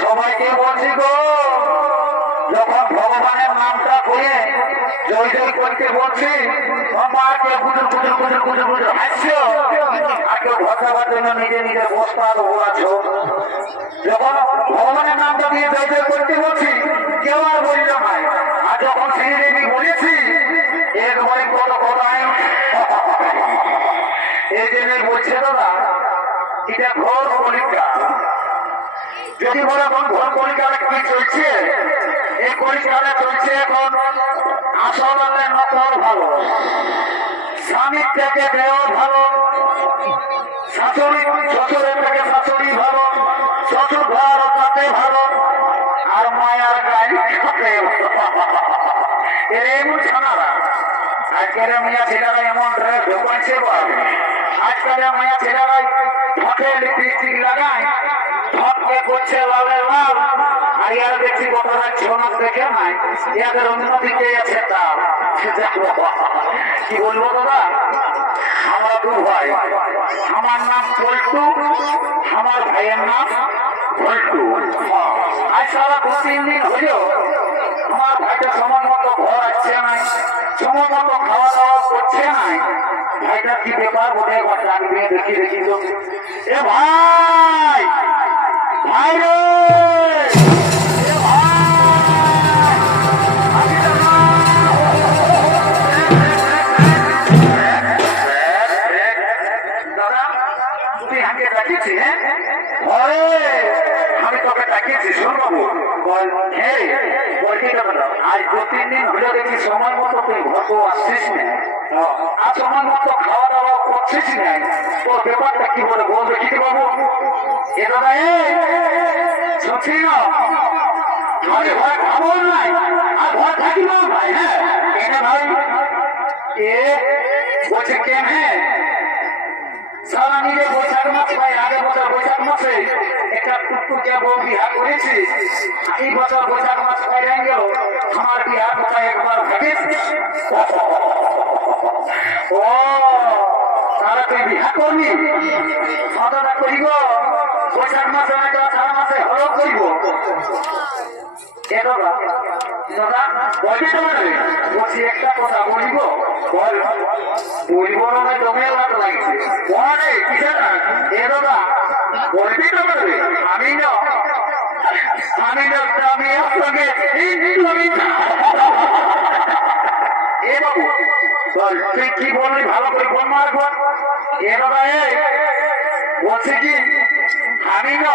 সবাইকে বলছি গো, যখন ভগবানের নামটা করে জয় করতে বলছি মাকে গুজর গুজর গুজর গুজর আর কেউ জন্য নিজে নিজের বস্তা আছো যখন ভগবানের নামটা দিয়ে জয় করতে বলছি, কেউ আর আর যখন শ্রীদেবী বলেছি একবারে কত কথায় এই জন্য বলছে দাদা এটা পরীক্ষা যদি বলে এখন ঘোর পরীক্ষাটা কি চলছে? এই পরীক্ষাটা চলছে এখন আসল নকল ভালো। স্বামীর থেকে দেহ ভালো শাশুড়ি শ্বশুরের থেকে শাশুড়ি ভালো, শ্বশুর ঘর তাতে ভালো, আর মায়ার গায়ে এমন ছানারা। আজকের মেয়া ছেলেরা এমন ড্রেস ঢোকাচ্ছে আজকাল মেয়া ছেলেরা ঠকে লিপস্টিক লাগায় ঠককে করছে লালে লাল আর ইয়ার দেখছি গোটা ছোনার দেখে নাই। ইয়াদের অন্যদিকে আছে তার? কি বলব দাদা? আমরা দু ভাই আমার নাম পল্টু। আমার ভাইয়ের নাম পল্টু আজ সারা দু তিন দিন হইল আমার ভাইটা সময় মতো ঘর আসছে নাই, সময় মতো খাওয়া দাওয়া করছে নাই, ভাইটা কি ব্যাপার বোধ হয় ডাকবে দেখি দেখি না। ডাকিয়েছি হ্যাঁ? আমি তোকে ডাকিয়েছি শোন বাবু বল হ্যাঁ বলছি দাদা আজ দু, তিন দিন হলে দেখি সময় মতো তুই ঘর আসছিস না। আর সময় মতো খাওয়া দাওয়া করছিস না। তোর ব্যাপারটা কি বলে বল দেখি বাবু। এ দাদা, এ শুনছি না? আমি ঘরে খাব নাই আর ঘর থাকিব ভাই হ্যাঁ? কেন ভাই, এ, বলছে কেন হ্যাঁ সারা নিজে বৈশাখ মাস ভাই আগে বছর বৈশাখ মাসে একটা টুকটুকে বউ বিহা করেছি। এই বছর বৈশাখ মাস বাইরে গেল, আমার বিহা কোথায় একবার ভাবিস ও, তারা তুই বিহা করবি সাদাটা করিব? বৈশাখ মাসে নয়তো আষাঢ় মাসে হলো করিব। তোমার বলছি একটা কথা বলিব। না তোকে লাগছে। এ দাদা বলবি না। আমি এ বাবু, বল, তুই কি বললি? ভালো করে বল মার এ দাদা, এ, বলছে কি? আমি না।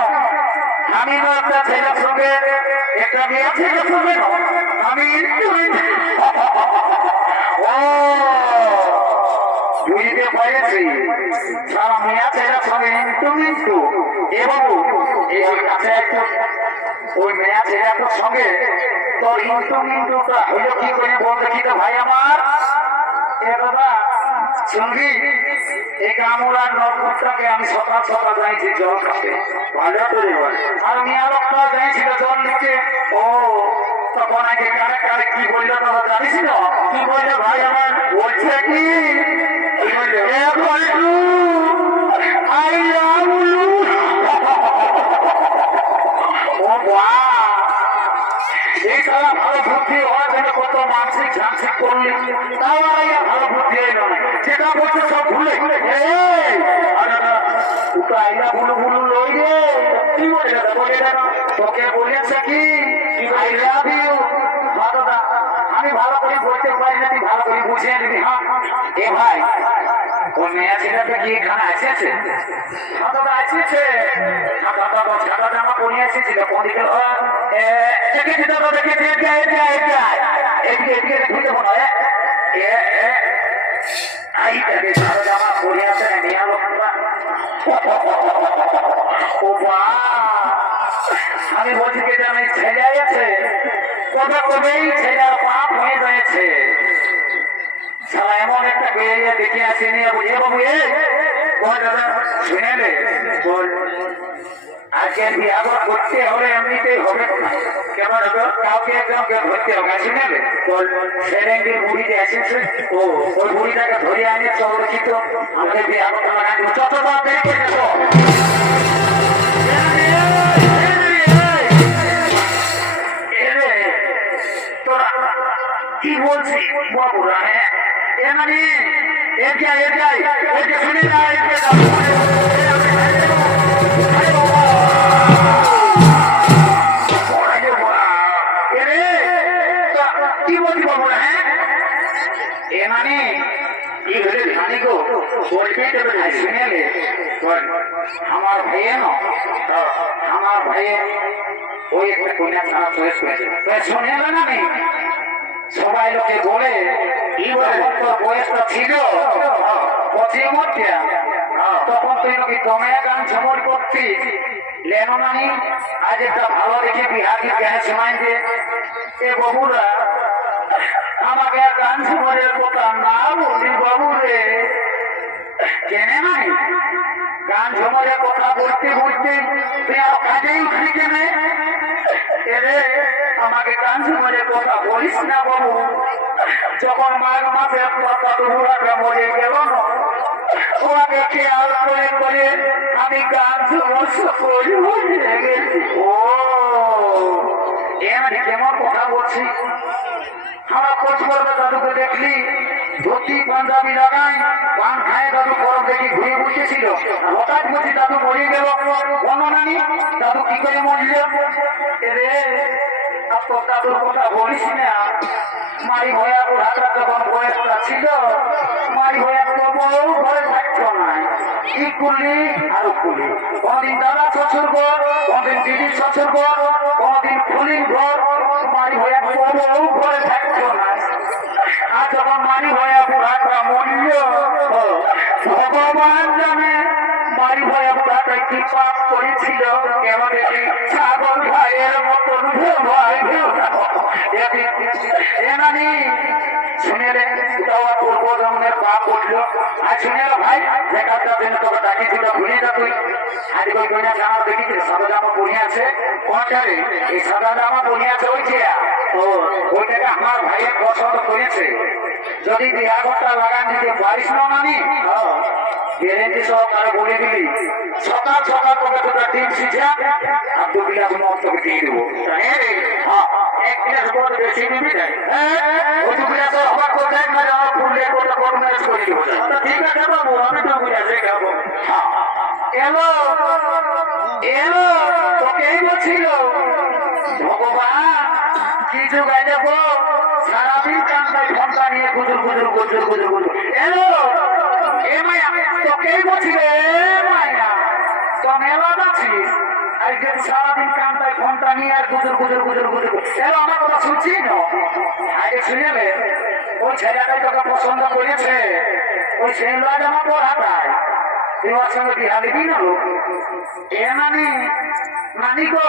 আমি একটা ছেলের সঙ্গে একটা মেয়ে ছেলের সঙ্গে আমি ও বুঝতে পেরেছি সারা মেয়ে ছেলের সঙ্গে কিন্তু কিন্তু এ বাবু, এই কাছে একটু, ওই মেয়া ছেলেটার সঙ্গে তোর ইন্টু মিন্টুটা হইল কি করে বল দেখি তো ভাই আমার? এই গামুলার নলকূপটাকে আমি সকাল সকাল যাইছি জল খাতে ভালো করে আর মিয়া লোকটা যাইছিল জল নিতে ও, তখন আগে কারে কারে কি বলল দাদা জানিস না কি বলল ভাই আমার? বলছে কি? কি বলল? এ বলটু আই ও বাহ এই খেলা ভালো বুদ্ধি হওয়ার জন্য কত মানসিক সাংসিক করলি। তাও ভালো বুদ্ধি এলো না। যেটা বলছে সব ভুলে এই, আরে না, ওটা আইলা বুলু বুলু লই রে। কি বলে দাদা বলে দাদা? তোকে বলেছে কি? আই লাভ ইউ দাদা আমি ভালো করে বলতে পারি না তুই ভালো করে বুঝিয়ে দিবি। হ্যাঁ এ ভাই ওই মেয়া ছেলেটা কি এখানে আসেছে হ্যাঁ দাদা আসেছে হ্যাঁ দাদা সাদা জামা পরে এসেছিল কোনদিকে দেখেছি দাদা দেখেছি এদিকে এদিকে এদিকে এদিকে এদিকে ঘুরতে মনে হয় ও বাহ আমি বলছি কি জানি ছেলে আছে। কবে কবেই ছেলের পাপ হয়ে শালা, এমন একটা বেরিয়ে দেখে আসেনি এ বাবু, এ। বল দাদা, শুনে নে। বল। তাকে বিয়া করতে হলে এমনিতেই হবে কেমন হবে কাউকে একজনকে ধরতে হবে আসি নেবে সেরেঙ্গির বুড়িতে এসেছে ও ওই বুড়িটাকে ধরে আনি সংরক্ষিত আমাদের বিয়া করতে হবে চট্টগ্রাম দেখতে কি বলছি বাবুরা হ্যাঁ এ মানে এটা এটাই এটা শুনে না এটা শুনেলে না সবাই লোকে বলে বয়সটা ছিল পথে মধ্যে তখন তুই নাকি দমে গান সমর করছিস? লেনো নানি, আজ একটা ভালো দেখে বিহারি কেন সময় দে। এ বাবুরা, আমাকে আর গান সমরের কথা না বলি বাবু রে কেনে নাই গান সমরের কথা বলতে বলতে কাজেই উঠলি কেনে এরে আমাকে গান সমরের কথা বলিস না বাবু। যখন মাঘ মাসে কথা বুড়াটা মরে গেল না ওকে খেয়াল করে করে আমি গান সমস্ত করি হয়ে গেছি। ও, এ মানে কেমন কথা বলছি। আমরা খোঁজ করবে দাদুকে দেখলি ধুতি পাঞ্জাবি লাগাই, পান খায় দাদু পরব দেখি ঘুরে বসেছিল। হঠাৎ বলছি দাদু মরে গেল। বর্ণনানি, দাদু কি করে মরল? রে কথা বলিস না। মারি যখন ছিল করলি? কোনদিন দাদা ঘর ঘর মারি ভয়া তো বউ ঘরে না। যখন মারি ভয়া বুড়াটা মরিল ভগবান জানে মারি ভয়া বুড়াটা কি পাপ করেছিল কেমন এটি ছাগল ভাইয়ের মতন ভাই এনানি শুনে রে দেওয়া পূর্ব জন্মের পাপ উঠল আর শুনে ভাই দেখাটা দিন তোকে ডাকিছিল ভুলে যা তুই আজ ওই জামা দেখিছে সাদা জামা পরে আছে কোনটারে এই সাদা জামা পরে আছে, ওই যে আমার ভাইয়ের পছন্দ করেছে। যদি বিহারটা লাগান দিতে পারিস না মানি? গ্যারেন্টি সহকারে বলে দিলি সকাল সকাল তোকে তোকে ডিম আর দু গিলাস মদ তোকে দিয়ে দেবো। হ্যাঁ হ্যাঁ বেশি দিবি না। হ্যাঁ হবার করে খাব। এলো এলো, তোকেই বলছিল, ভগবান। কি যোগাই দেবো সারাদিন কান্তায় ঘণ্টা নিয়ে গুজুর গুজুর গুজুর গুজুর গুজুর। এলো, এ মায়া, তোকেই বলছিল এ মায়া। তো মেলা আছিস আজকে সারাদিন কান্তায় ঘণ্টা নিয়ে আর গুজুর গুজুর গুজুর গুজুর এলো, আমার কথা শুনছি না আগে শুনেবে ওই ছেলেটাই তোকে পছন্দ করেছে। ওই ছেলেটা জামা পড়াটায় তুই ওর সঙ্গে বিহা দিবি না এ নানি নানি গো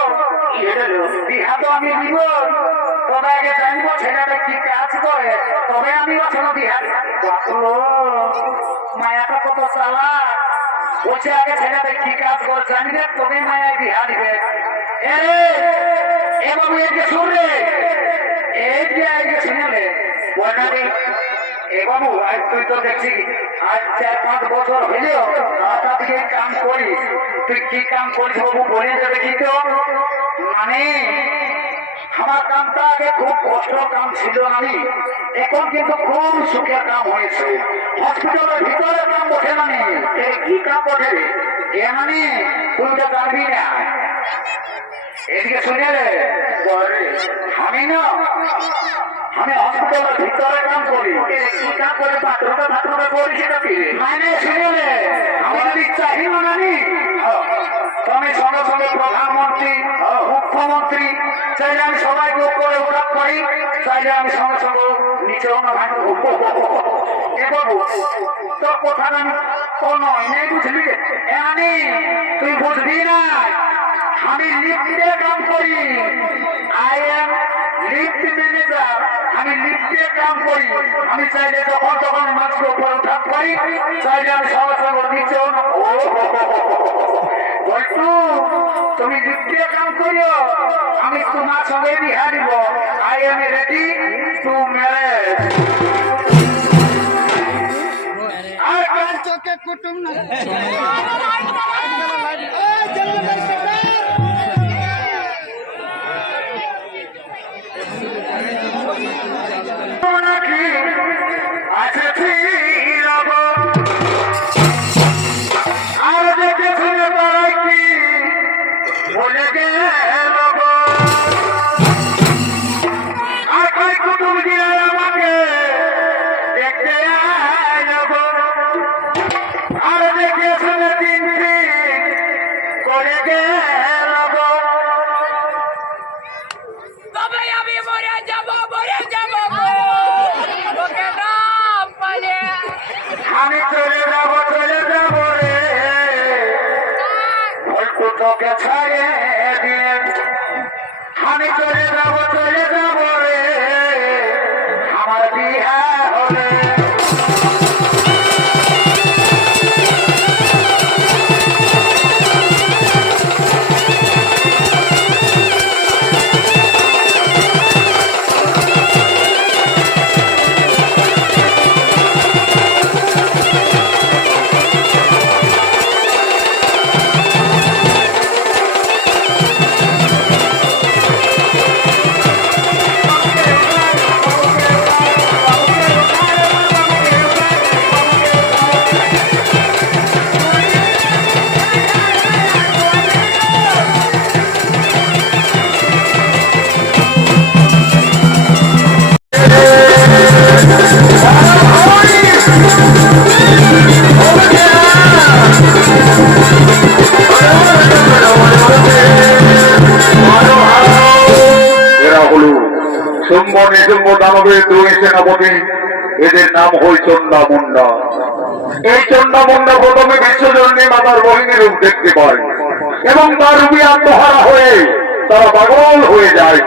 বিহা তো আমি দিব তবে আগে জানব ছেলেটা কি কাজ করে তবে আমি ওর সঙ্গে বিহা বাপলো মায়াটা কত চালা বলছে আগে ছেলেটা কি কাজ করে জানবে তবে মায়া বিহা দিবে এ বাবু এদিকে শুন রে। এই যে আগে শুনলে বলটাকে এ বাবু, আজ তুই তো দেখছি, আজ চার পাঁচ বছর হইলেও রাস্তা থেকে কাম করিস। তুই কি কাম করিস বাবু বলে যাবে কিন্তু মানে আমার কামটা আগে খুব কষ্ট কাম ছিল আমি। এখন কিন্তু খুব সুখের কাম হয়েছে। হসপিটালের ভিতরে কাম বসে এই কি কাম বসে? এ মানে? তুই তো জানবি না। এদিকে শুনে আমি না, আমি হসপিটালের ভিতরে কাম করি। কি কাম করে বাথরুমে বাথরুমে করি সেটা কি? মানে শুনে আমি যদি চাহি না নানি তুমি সঙ্গে সঙ্গে প্রধানমন্ত্রী মুখ্যমন্ত্রী চাইলে আমি সবাইকে উপরে উঠাপ করি, চাইলে আমি সঙ্গে সঙ্গে নিচেও না ভাঙবো এ বাবু, তোর কথা আমি কোন নেই বুঝলি তুই বুঝবি না। আমি লিফটে কাম করি। আই এম লিফট আমি লিফটে কাম করি। আমি চাইলে যখন তখন মাছকে উপরে উঠাপ করি, চাইলে আমি সঙ্গে সঙ্গে নিচেও না বলতু তুমি লিফটে কাম করিও। আমি তোমার সঙ্গে বিহা দিব। I am ready to marriage আর কাজ চোখে কুটুম না? চন্ডা মুন্ডা এই চন্ডা মুন্ডা প্রথমে বিশ্বজননী মাতার বহিনীর রূপ দেখতে পায়। এবং তার রূপে আত্মহারা হয়ে তারা পাগল হয়ে যায়।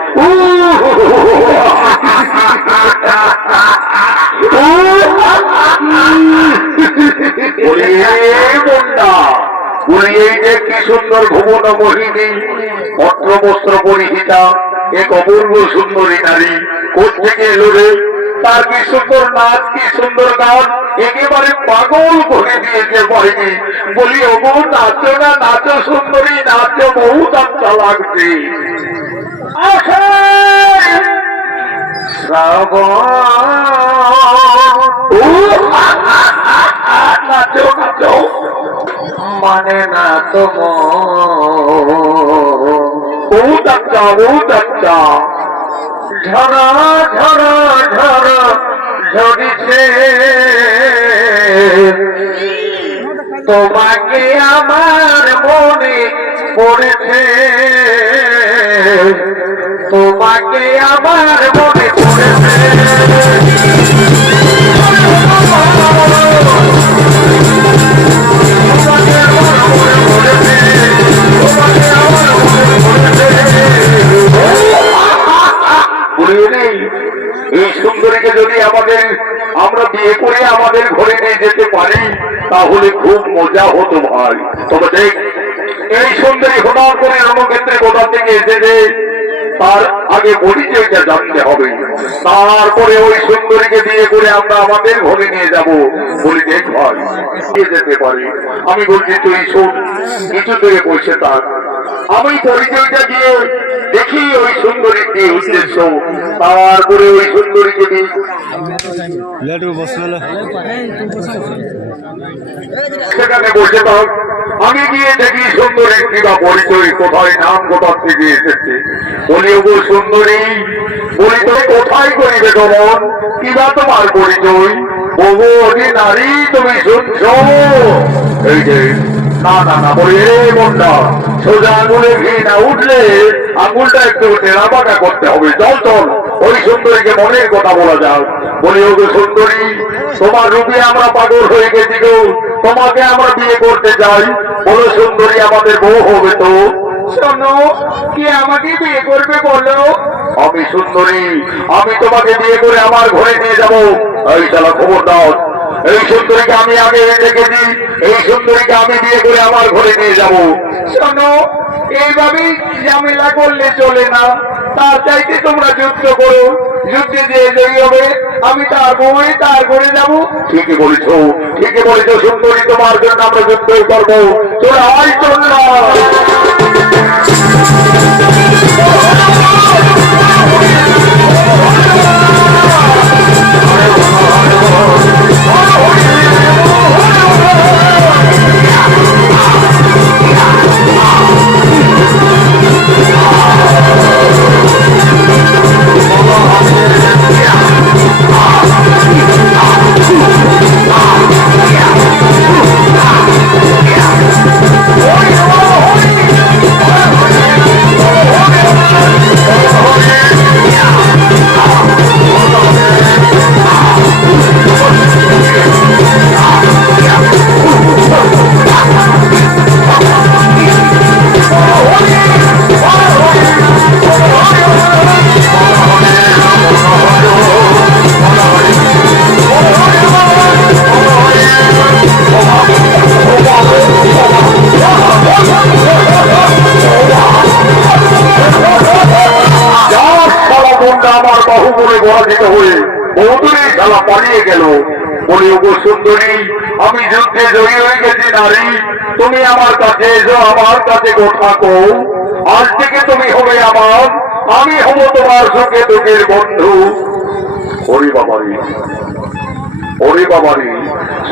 কি সুন্দর ভুবন মোহিনী পত্র বস্ত্র পরিহিতা, এক অপূর্ব সুন্দরী নারী কোথেকে রে? তার কি সুন্দর নাচ কি সুন্দর গান? একেবারে পাগল করে দিয়েছে বহিনী বলি, ওগো, নাচো না, নাচো সুন্দরী, নাচো বহুত আচ্ছা লাগছে মানে না তো বহুত আচ্ছা বহুত আচ্ছা ঝরা ঝরা ঝরা ঝরিছে তোমাকে আমার মনে পড়েছে। তোমাকে আমার মনে পড়েছে। এই সুন্দরীকে যদি আমাদের আমরা বিয়ে করে আমাদের ঘরে নিয়ে যেতে পারি, তাহলে খুব মজা হতো ভাই। তবে দেখ, এই সুন্দরী হঠাৎ করে রণক্ষেত্রে কোথা থেকে এসেছে। তার আগে পরিচয়টা জানতে হবে। তারপরে ওই সুন্দরীকে বিয়ে করে আমরা আমাদের ঘরে নিয়ে যাব বলি দেখ যেতে পারি। আমি বলছি তুই শোন কিছু থেকে বসে থাক। আমি পরিচয়টা দিয়ে দেখি ওই সুন্দরী কি উদ্দেশ্য। তারপরে ওই সুন্দরীকে লেটু সেখানে বসে থাক। আমি গিয়ে দেখি সুন্দরী কিবা পরিচয়, কোথায় নাম, কোথা থেকে এসেছে। বলি, ওগো সুন্দরী তুমি কোথায় করিবে গমন কিবা তোমার পরিচয়? ওগো, অতি নারী, তুমি শুনছ? এই যে, না না না সোজা ঘি না উঠলে একটু করতে হবে। চল চল, ওই সুন্দরীকে কথা বলা সুন্দরী, তোমার রূপে আমরা পাগল হয়ে গেছি গো। তোমাকে আমরা বিয়ে করতে চাই বলো সুন্দরী আমাদের বউ হবে তো। শোনো কি আমাকে বিয়ে করবে বলো? আমি সুন্দরী আমি তোমাকে বিয়ে করে আমার ঘরে নিয়ে যাব। এই শালা খবর দাও এই সুন্দরীকে আমি আগে দেখেছি এই সুন্দরীকে আমি বিয়ে করে আমার ঘরে নিয়ে যাব। শোনো এইভাবে ঝামেলা করলে চলে না। তার চাইতে তোমরা যুদ্ধ করো। যুদ্ধে যে জয়ী হবে, আমি তার বই তার করে যাব। ঠিকই বলেছ ঠিকই বলেছ, সুন্দরী, তোমার জন্য আমরা যুদ্ধই করব। তোরা আয় চল তুমি আমার কাছে এসো, আমার কাছে কথা কও আজ থেকে তুমি হবে আমার, আমি হব তোমার সুখে দুঃখের বন্ধু হরি বাবারি, ওরে বাবারি,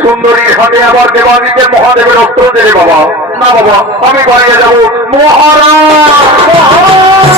সুন্দরীর হাতে আবার দেবাদিকে মহাদেবের অস্ত্র দেবে বাবা না বাবা, আমি বাড়িয়ে যাব মহারাজ! মহারাজ!